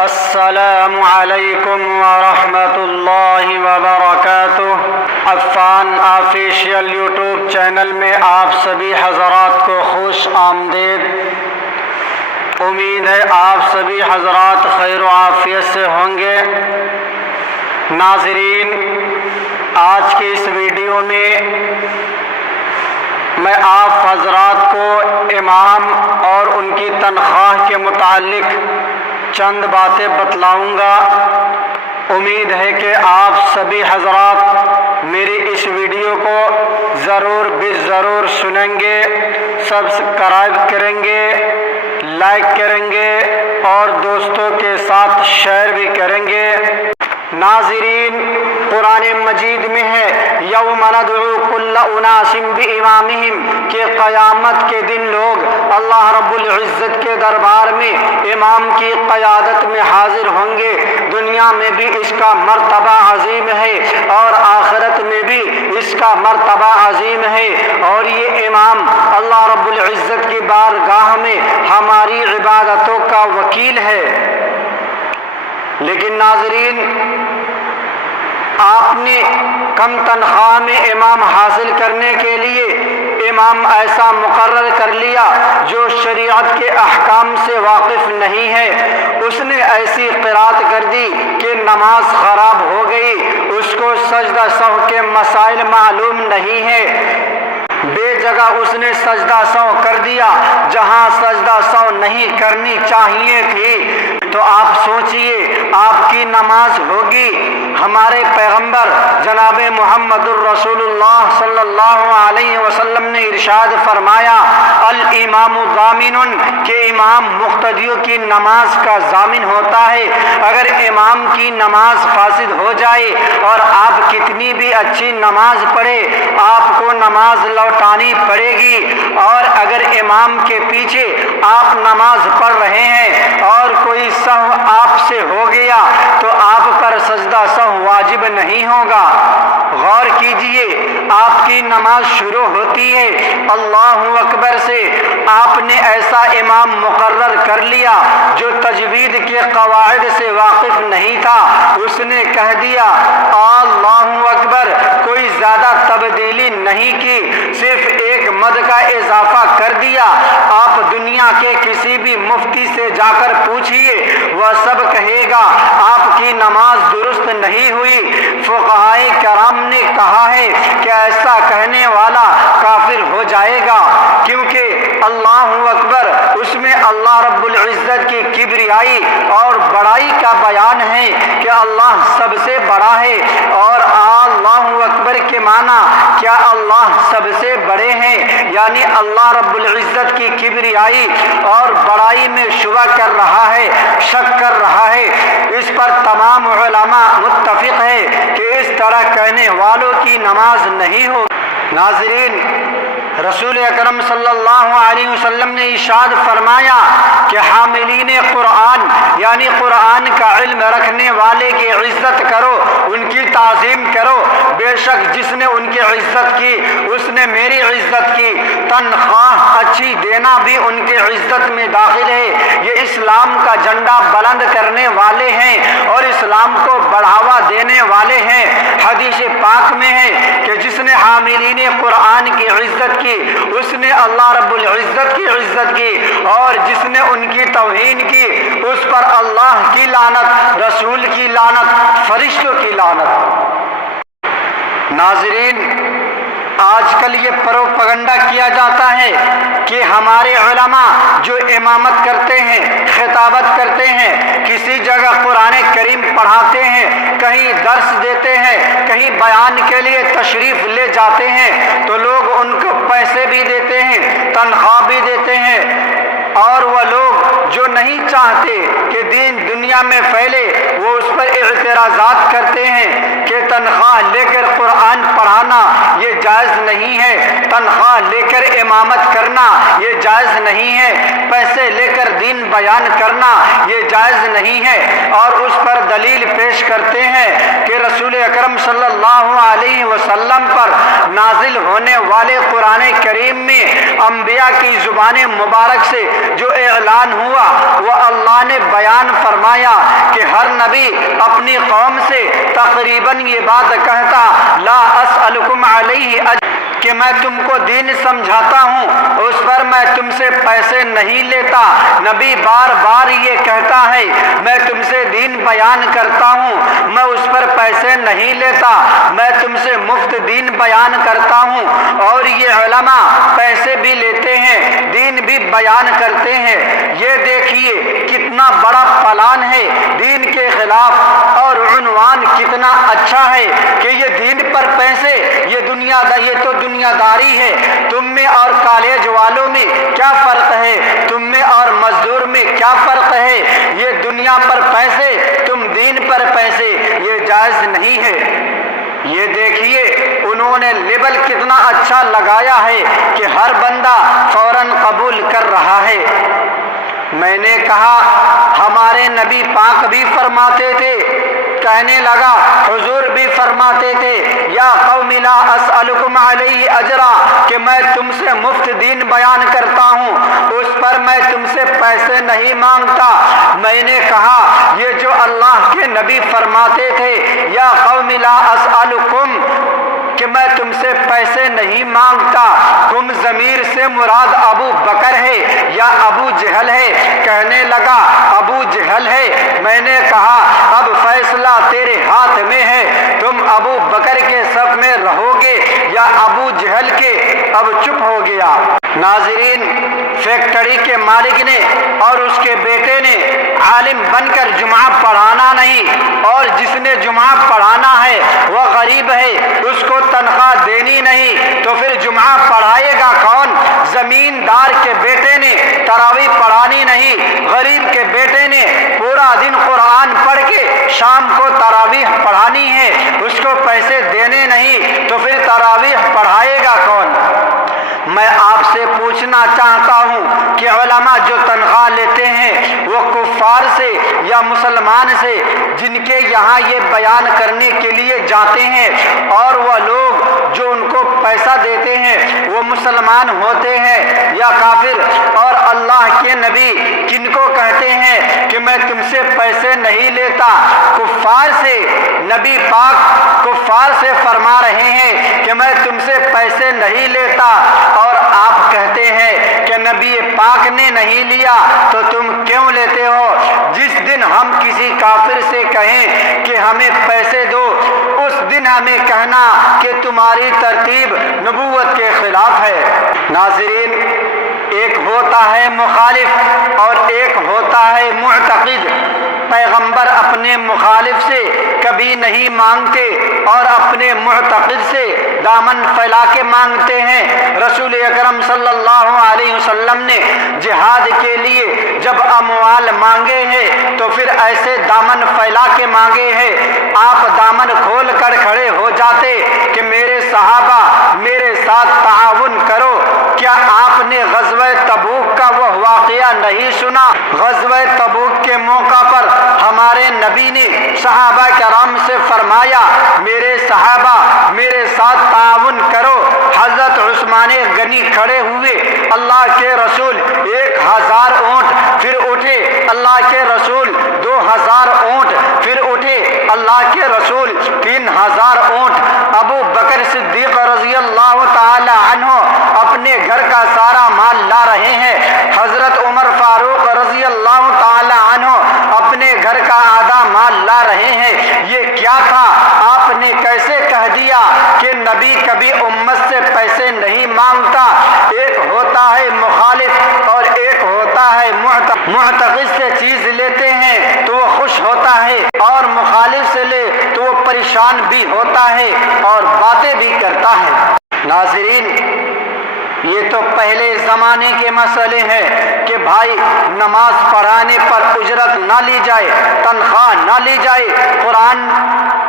السلام علیکم ورحمۃ اللہ وبرکاتہ۔ عفان آفیشیل یوٹیوب چینل میں آپ سبھی حضرات کو خوش آمدید۔ امید ہے آپ سبھی حضرات خیر و عافیت سے ہوں گے۔ ناظرین، آج کی اس ویڈیو میں آپ حضرات کو امام اور ان کی تنخواہ کے متعلق چند باتیں بتلاؤں گا۔ امید ہے کہ آپ سبھی حضرات میری اس ویڈیو کو ضرور سنیں گے، سبسکرائب کریں گے، لائک کریں گے اور دوستوں کے ساتھ شیئر بھی کریں گے۔ ناظرین، قرآن مجید میں ہے یوم ندعو کل اناس بامامہم کہ قیامت کے دن لوگ اللہ رب العزت کے دربار میں امام کی قیادت میں حاضر ہوں گے۔ دنیا میں بھی اس کا مرتبہ عظیم ہے اور آخرت میں بھی اس کا مرتبہ عظیم ہے، اور یہ امام اللہ رب العزت کی بارگاہ میں ہماری عبادتوں کا وکیل ہے۔ لیکن ناظرین، آپ نے کم تنخواہ میں امام حاصل کرنے کے لیے امام ایسا مقرر کر لیا جو شریعت کے احکام سے واقف نہیں ہے۔ اس نے ایسی قرات کر دی کہ نماز خراب ہو گئی، اس کو سجدہ سہو کے مسائل معلوم نہیں ہے، بے جگہ اس نے سجدہ سہو کر دیا جہاں سجدہ سہو نہیں کرنی چاہیے تھی۔ تو آپ سوچئے آپ کی نماز ہوگی؟ ہمارے پیغمبر جناب محمد الرسول اللہ صلی اللہ علیہ وسلم نے ارشاد فرمایا الامام ضامن کہ امام مقتدیوں کی نماز کا ضامن ہوتا ہے۔ اگر امام کی نماز فاسد ہو جائے اور آپ کتنی بھی اچھی نماز پڑھے، آپ کو نماز لوٹانی پڑے گی، اور اگر امام کے پیچھے آپ نماز پڑھ رہے ہیں اور کوئی سہو آپ سے ہو گیا تو آپ پر سجدہ سہو واجب نہیں ہوگا۔ غور کیجئے، آپ کی نماز شروع ہوتی ہے اللہ اکبر سے، آپ نے ایسا امام مقرر کر لیا جو تجوید کے قواعد سے واقف نہیں تھا، اس نے کہہ دیا اللہ اکبر، کوئی زیادہ تبدیلی نہیں کی، صرف ایک مد کا اضافہ کر دیا۔ آپ دنیا کے کسی بھی مفتی سے جا کر پوچھئے، وہ سب کہے گا آپ کی نماز درست نہیں ہوئی۔ فقہائے کرام نے کہا ہے کہ ایسا کہنے والا کافر ہو جائے گا، کیونکہ اللہ اکبر اس میں اللہ رب العزت کی کبریائی اور بڑائی کا بیان ہے کہ اللہ سب سے بڑا ہے، اور اللہ اکبر کے معنی کیا اللہ سب سے بڑے ہیں، یعنی اللہ رب العزت کی کبریائی اور بڑائی میں شبہ کر رہا ہے، شک کر رہا ہے۔ اس پر تمام علماء متفق ہے کہ اس طرح کہنے والوں کی نماز نہیں ہو۔ ناظرین، رسول اکرم صلی اللہ علیہ وسلم نے ارشاد فرمایا کہ حاملین قرآن یعنی قرآن کا علم رکھنے والے کی عزت کرو، ان کی تعظیم کرو، بے شک جس نے ان کی عزت کی اس نے میری عزت کی۔ تنخواہ اچھی دینا بھی ان کی عزت میں داخل ہے۔ یہ اسلام کا جھنڈا بلند کرنے والے ہیں اور اسلام کو بڑھاوا دینے والے ہیں۔ حدیث پاک میں ہے کہ جس نے حاملین قرآن کی عزت کی اس نے اللہ رب العزت کی عزت کی، اور جس نے ان کی توہین کی اس پر اللہ کی لعنت، رسول کی لعنت، فرشتوں کی لعنت۔ ناظرین، آج کل یہ پروپگنڈا کیا جاتا ہے کہ ہمارے علماء جو امامت کرتے ہیں، خطابت کرتے ہیں، کسی جگہ قرآن کریم پڑھاتے ہیں، کہیں درس دیتے ہیں، کہیں بیان کے لیے تشریف لے جاتے ہیں تو لوگ ان کو پیسے بھی دیتے ہیں، تنخواہ بھی دیتے ہیں، اور وہ لوگ جو نہیں چاہتے کہ دین دنیا میں پھیلے وہ اس پر اعتراضات کرتے ہیں کہ تنخواہ لے کر قرآن پڑھانا یہ جائز نہیں ہے، تنخواہ لے کر امامت کرنا یہ جائز نہیں ہے، پیسے لے کر دین بیان کرنا یہ جائز نہیں ہے، اور اس پر دلیل پیش کرتے ہیں کہ رسول اکرم صلی اللہ علیہ وسلم پر نازل ہونے والے قرآن کریم میں انبیاء کی زبان مبارک سے جو اعلان ہوا وہ اللہ نے بیان فرمایا کہ ہر نبی اپنی قوم سے تقریباً یہ بات کہتا، لا اسألکم علیہ اجر، کہ میں تم کو دین سمجھاتا ہوں، اس پر میں تم سے پیسے نہیں لیتا۔ نبی بار بار یہ کہتا ہے میں تم سے دین بیان کرتا ہوں، میں اس پر پیسے نہیں لیتا، میں تم سے مفت دین بیان کرتا ہوں۔ اور یہ علماء پیسے بھی لیتے ہیں، دین بھی بیان کرتے ہیں۔ یہ دیکھیے کتنا بڑا پلان ہے دین کے خلاف، اور عنوان کتنا اچھا ہے کہ یہ دین پر پیسے، یہ تو دنیا داری ہے۔ تم میں اور کالج والوں میں کیا فرق ہے؟ تم میں اور مزدور میں کیا فرق ہے؟ یہ دنیا پر پیسے، تم دین پر پیسے، یہ جائز نہیں ہے۔ یہ دیکھیے انہوں نے لیبل کتنا اچھا لگایا ہے کہ ہر بندہ فوراً قبول کر رہا ہے۔ میں نے کہا ہمارے نبی پاک بھی فرماتے تھے، کہنے لگا حضور بھی فرماتے تھے، یا قوم لا اسألکم علیہ اجرا، کہ میں تم سے مفت دین بیان کرتا ہوں، اس پر میں تم سے پیسے نہیں مانگتا۔ میں نے کہا یہ جو اللہ کے نبی فرماتے تھے یا قوم لا اسألکم، کہ میں تم سے پیسے نہیں مانگتا، تم ضمیر سے مراد ابو بکر ہے یا ابو جہل ہے؟ کہنے لگا ابو جہل ہے۔ میں نے کہا اب فیصلہ تیرے ہاتھ میں ہے، تم ابو بکر کے صف میں رہو گے یا ابو جہل کے؟ اب چپ ہو گیا۔ ناظرین، فیکٹری کے مالک نے اور اس کے بیٹے نے عالم بن کر جمعہ پڑھانا نہیں، اور جس نے جمعہ پڑھانا ہے وہ غریب ہے، اس کو تنخواہ دینی نہیں، تو پھر جمعہ پڑھائے گا کون؟ زمیندار کے بیٹے نے تراویح پڑھانی نہیں، غریب کے بیٹے نے پورا دن قرآن پڑھ کے شام کو تراویح پڑھانی ہے، اس کو پیسے دینے نہیں، تو پھر تراویح پڑھائے گا کون؟ میں آپ سے پوچھنا چاہتا ہوں کہ علماء جو تنخواہ لیتے ہیں وہ کفار سے یا مسلمان سے جن کے یہاں یہ بیان کرنے کے لیے جاتے ہیں، اور وہ لوگ جو ان کو پیسہ دیتے ہیں وہ مسلمان ہوتے ہیں یا کافر؟ اور اللہ کے نبی کن کو کہتے ہیں کہ میں تم سے پیسے نہیں لیتا؟ کفار سے۔ نبی پاک کفار سے فرما رہے ہیں کہ میں تم سے پیسے نہیں لیتا، اور آپ کہتے ہیں کہ نبی پاک نے نہیں لیا تو تم کیوں لیتے ہو؟ جس دن ہم کسی کافر سے کہیں کہ ہمیں پیسے دو، اس دن ہمیں کہنا کہ تمہاری ترتیب نبوت کے خلاف ہے۔ ناظرین، ایک ہوتا ہے مخالف اور ایک ہوتا ہے معتقد۔ پیغمبر اپنے مخالف سے کبھی نہیں مانگتے اور اپنے معتقد سے دامن پھیلا کے مانگتے ہیں۔ رسول اکرم صلی اللہ علیہ وسلم نے جہاد کے لیے جب اموال مانگے ہیں تو پھر ایسے دامن پھیلا کے مانگے ہیں، آپ دامن کھول کر کھڑے ہو جاتے کہ میرے صحابہ میرے ساتھ تعاون کرو۔ کیا آپ نے غزوہ تبوک کا وہ واقعہ نہیں سنا؟ غزوہ تبوک کے موقع پر ہمارے نبی نے صحابہ کرام سے فرمایا میرے صحابہ میرے ساتھ تعاون کرو۔ حضرت عثمان غنی کھڑے ہوئے، اللہ کے رسول 1000 اونٹ، پھر اٹھے اللہ کے رسول 2000 اونٹ، پھر اٹھے اللہ کے رسول 3000 اونٹ۔ ابو بکر صدیق رضی اللہ تعالی عنہ اپنے گھر کا سارا مال لا رہے ہیں، حضرت عمر فاروق رضی اللہ تعالی عنہ اپنے گھر کا آدھا مال لا رہے ہیں۔ یہ کیا تھا؟ آپ نے کیسے کہہ دیا کہ نبی کبھی امت سے پیسے نہیں مانگتا؟ ایک ہوتا ہے مخالف اور ایک ہوتا ہے معتقد سے چیز لیتے ہیں تو وہ خوش ہوتا ہے، اور مخالف سے لے تو وہ پریشان بھی ہوتا ہے اور باتیں بھی کرتا ہے۔ ناظرین، یہ تو پہلے زمانے کے مسئلے ہیں کہ بھائی نماز پڑھانے پر اجرت نہ لی جائے، تنخواہ نہ لی جائے، قرآن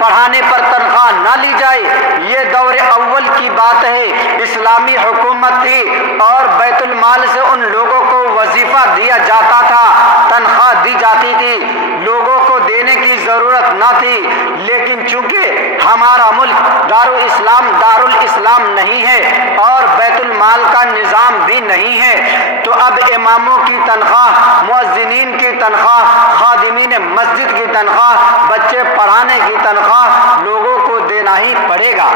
پڑھانے پر تنخواہ نہ لی جائے۔ یہ دور اول کی بات ہے، اسلامی حکومت تھی اور بیت المال سے ان لوگوں کو وظیفہ دیا جاتا تھا، تنخواہ دی جاتی تھی، لوگوں کو دینے کی ضرورت نہ تھی، لیکن چونکہ ہمارا ملک دارل اسلام نہیں ہے اور بیت المال کا نظام بھی نہیں ہے، تو اب اماموں کی تنخواہ، مؤذنین کی تنخواہ، خادمین مسجد کی تنخواہ، بچے پڑھانے کی تنخواہ لوگوں کو دینا ہی پڑے گا۔